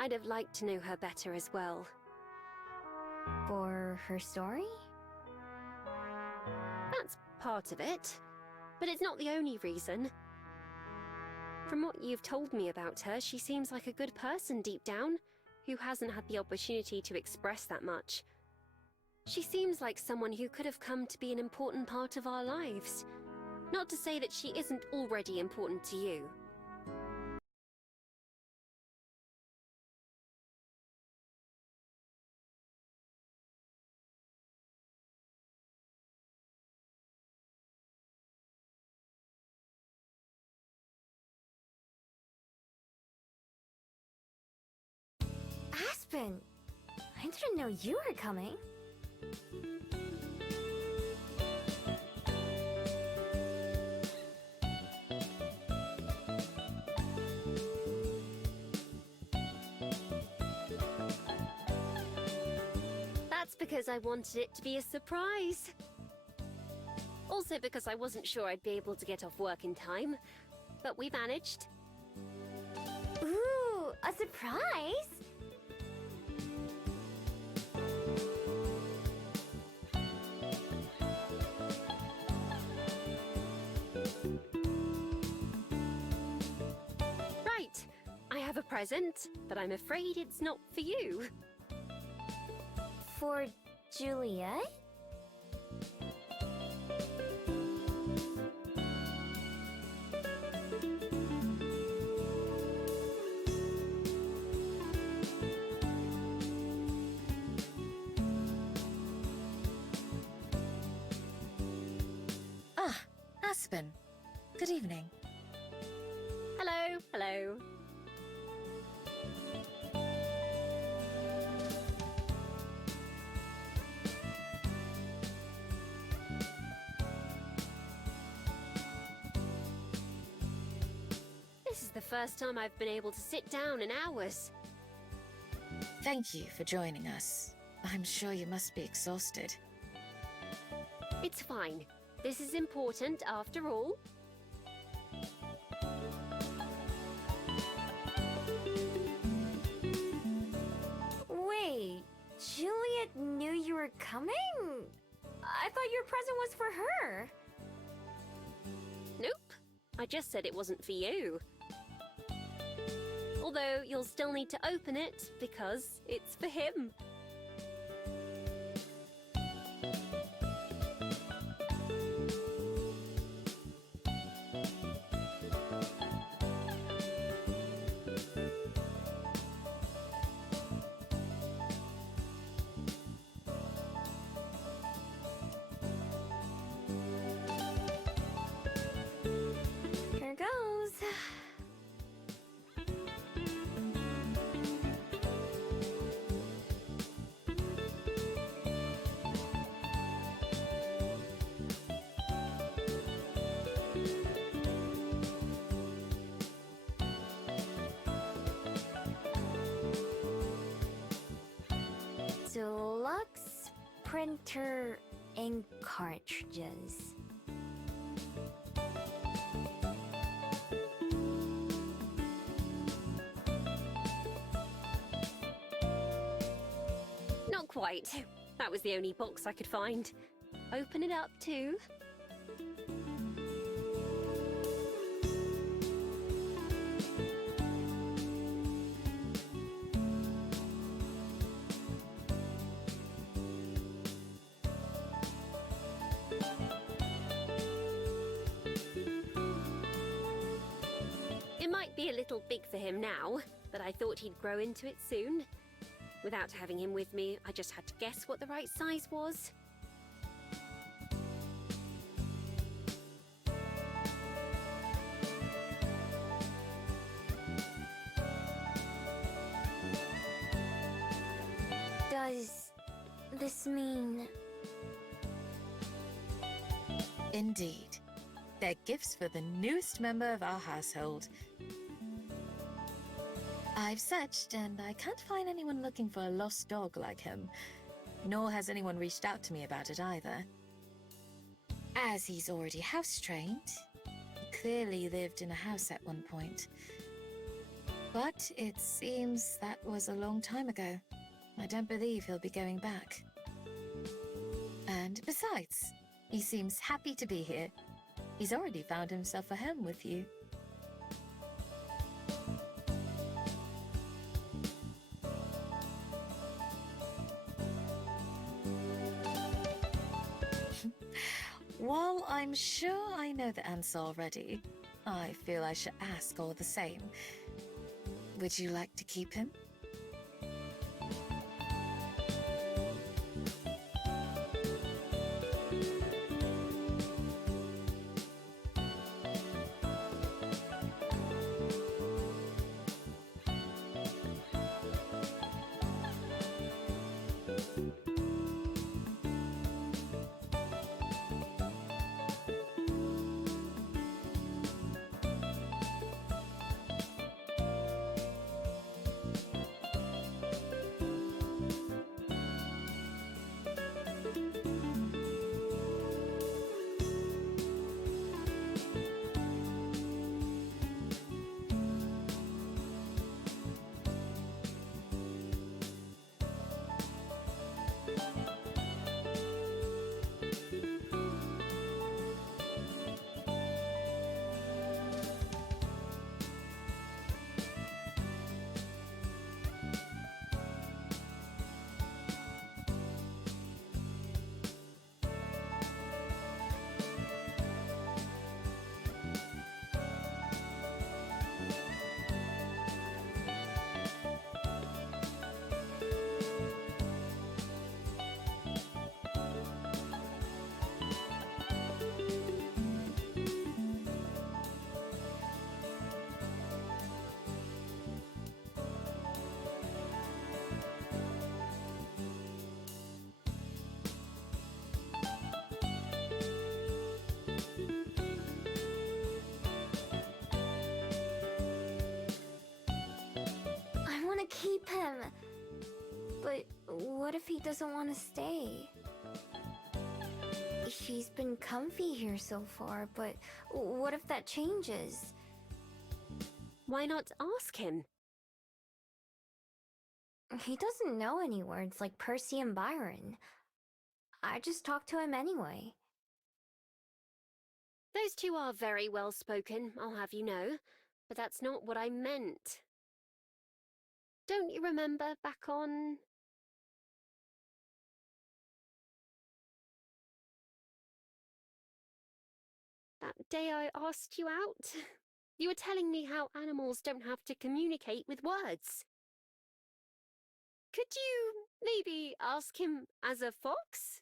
I'd have liked to know her better as well. For her story? That's part of it, but it's not the only reason. From what you've told me about her, she seems like a good person deep down, who hasn't had the opportunity to express that much. She seems like someone who could have come to be an important part of our lives. Not to say that she isn't already important to you. Aspen! I didn't know you were coming. That's because I wanted it to be a surprise. Also because I wasn't sure I'd be able to get off work in time, but we managed. Ooh, a surprise? Right, I have a present, but I'm afraid it's not for you. For Juliet? Ah, Aspen. Good evening. Hello, hello. This is the first time I've been able to sit down in hours. Thank you for joining us. I'm sure you must be exhausted. It's fine. This is important after all. Wait, Juliet knew you were coming? I thought your present was for her. Nope. I just said it wasn't for you. Although you'll still need to open it because it's for him. Here goes. Deluxe printer ink cartridges. Not quite. That was the only box I could find. Open it up too. It might be a little big for him now, but I thought he'd grow into it soon. Without having him with me, I just had to guess what the right size was. Does this mean... Indeed. They're gifts for the newest member of our household. I've searched and I can't find anyone looking for a lost dog like him. Nor has anyone reached out to me about it either. As he's already house-trained, he clearly lived in a house at one point. But it seems that was a long time ago. I don't believe he'll be going back. And besides, he seems happy to be here. He's already found himself a home with you. While I'm sure I know the answer already, I feel I should ask all the same. Would you like to keep him? I want to keep him. But what if he doesn't want to stay? He's been comfy here so far, but what if that changes? Why not ask him? He doesn't know any words like Percy and Byron. I just talk to him anyway. Those two are very well spoken, I'll have you know, but that's not what I meant. Don't you remember back on... that day I asked you out? You were telling me how animals don't have to communicate with words. Could you maybe ask him as a fox?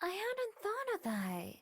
I hadn't thought of that.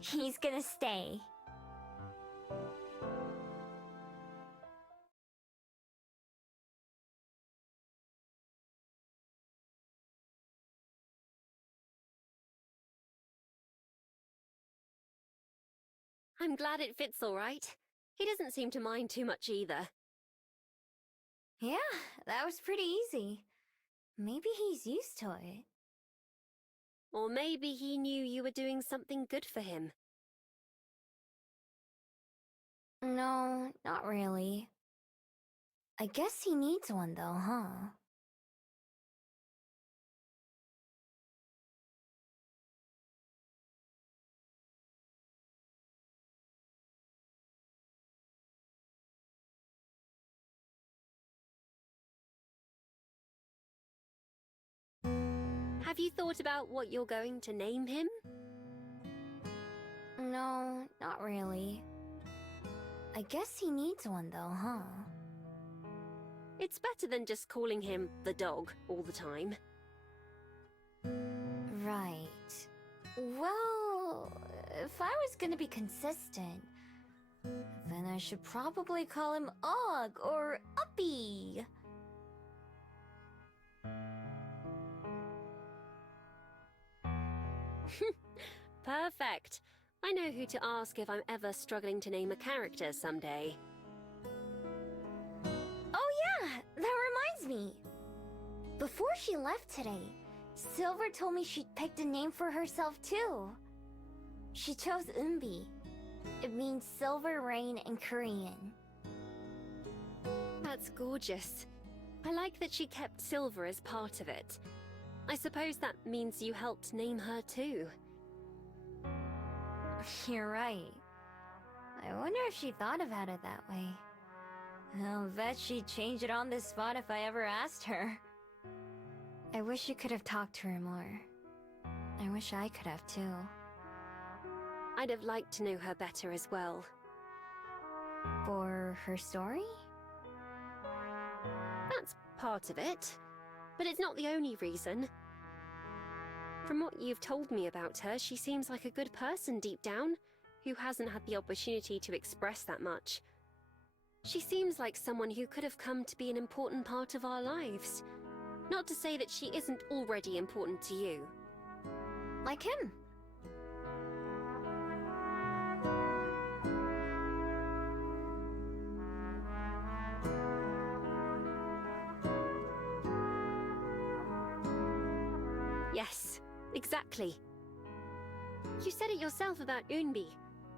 He's gonna stay. I'm glad it fits all right. He doesn't seem to mind too much either. Yeah, that was pretty easy. Maybe he's used to it. Or maybe he knew you were doing something good for him. No, not really. I guess he needs one though, huh? Have you thought about what you're going to name him? No, not really. I guess he needs one though, huh? It's better than just calling him the dog all the time. Right. Well, if I was gonna be consistent, then I should probably call him Og or Uppy. Perfect. I know who to ask if I'm ever struggling to name a character someday. Oh yeah, that reminds me. Before she left today, Silver told me she'd picked a name for herself too. She chose Eunbi. It means silver rain in Korean. That's gorgeous. I like that she kept Silver as part of it. I suppose that means you helped name her too. You're right. I wonder if she thought about it that way. I'll bet she'd change it on the spot if I ever asked her. I wish you could have talked to her more. I wish I could have too. I'd have liked to know her better as well. For her story? That's part of it, but it's not the only reason. From what you've told me about her, she seems like a good person deep down, who hasn't had the opportunity to express that much. She seems like someone who could have come to be an important part of our lives. Not to say that she isn't already important to you. Like him. Yes, exactly. You said it yourself about Eunbi.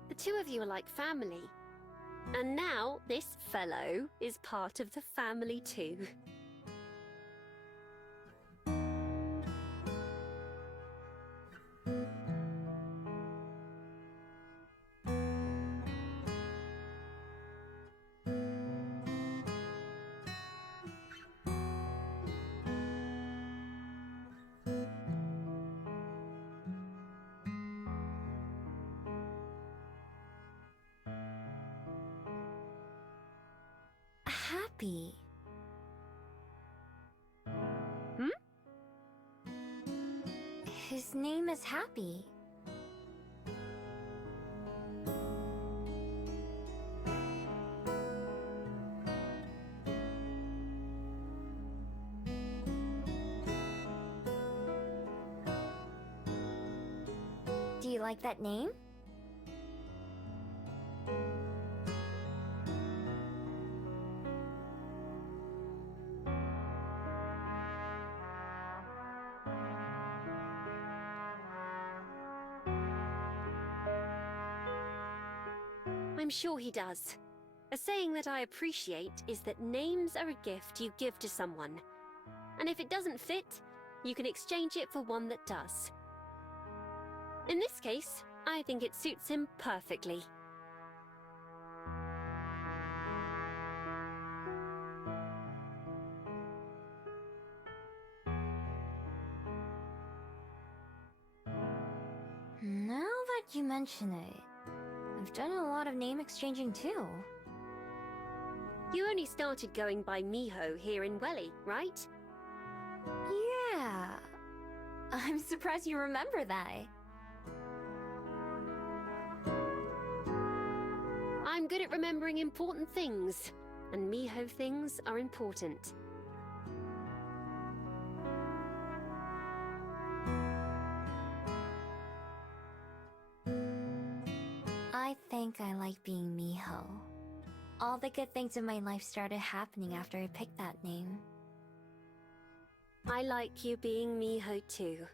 The two of you are like family. And now, this fellow is part of the family too. Happy. His name is Happy. Do you like that name? I'm sure he does. A saying that I appreciate is that names are a gift you give to someone. And if it doesn't fit, you can exchange it for one that does. In this case, I think it suits him perfectly. Now that you mention it, I've done a lot of name exchanging too. You only started going by Miho here in Welly, right? Yeah. I'm surprised you remember that. I'm good at remembering important things, and Miho things are important. I think I like being Miho. All the good things in my life started happening after I picked that name. I like you being Miho too.